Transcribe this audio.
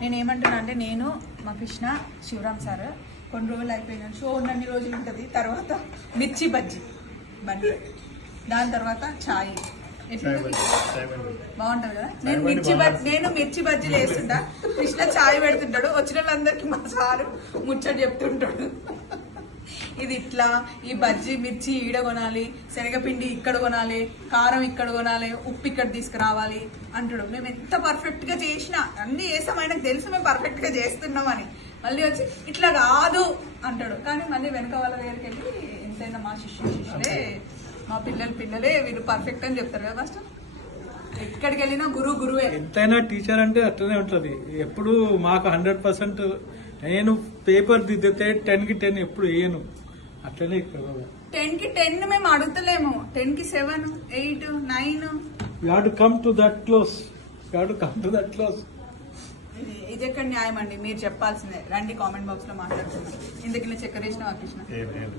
నేను ఏమంటున్నా అంటే నేను మా కృష్ణ శివరామ్ సార్ కొన్ని రోజులు అయిపోయిన షో ఉన్నన్ని రోజులు ఉంటుంది. తర్వాత మిర్చి బజ్జీ. బండి. దాని తర్వాత ఛాయ్ ఎట్లా? బాగుంటది కదా? నేను మిర్చి బజ్జీ నేను మిర్చి బజ్జీలు వేస్తుంటా కృష్ణ ఛాయ్ పెడుతుంటాడు. వచ్చిన వాళ్ళందరికీ మా సారు ముచ్చట చెప్తుంటాడు. ఇది ఇట్లా ఈ బజ్జీ మిర్చి ఈడ కొనాలి శనగపిండి ఇక్కడ కొనాలి కారం ఇక్కడ కొనాలి ఉప్పు ఇక్కడ తీసుకురావాలి అంటాడు. మేము ఎంత పర్ఫెక్ట్గా చేసినా అన్ని చేసాం ఆయనకు తెలుసు మేము పర్ఫెక్ట్గా చేస్తున్నామని మళ్ళీ వచ్చి ఇట్లా కాదు అంటాడు. కానీ మళ్ళీ వెనక వాళ్ళ దగ్గరికి వెళ్ళి ఎంతైనా మా శిష్యులు శిష్యులే మా పిల్లలు పిల్లలే వీళ్ళు పర్ఫెక్ట్ అని చెప్తారు కదా ఫస్ట్ ఎక్కడికి వెళ్ళినా గురువు గురువే. ఎంతైనా టీచర్ అంటే అట్లనే ఉంటది. ఎప్పుడు మాకు హండ్రెడ్ పర్సెంట్ నేను పేపర్ దిద్దితే టెన్కి టెన్ ఎప్పుడు వేయను. అట్లనే టెన్కి టెన్ మేము అడుగుతలేము. టెన్కి seven eight nine. You come to that close you come to that close ఇది ఎక్కడ న్యాయం అండి మీరు చెప్పాల్సిందే. రండి కామెంట్ బాక్స్లో మాట్లాడుతున్నాం ఇందుకు చక్కెర వేసిన కృష్ణ? ఏం లేదు.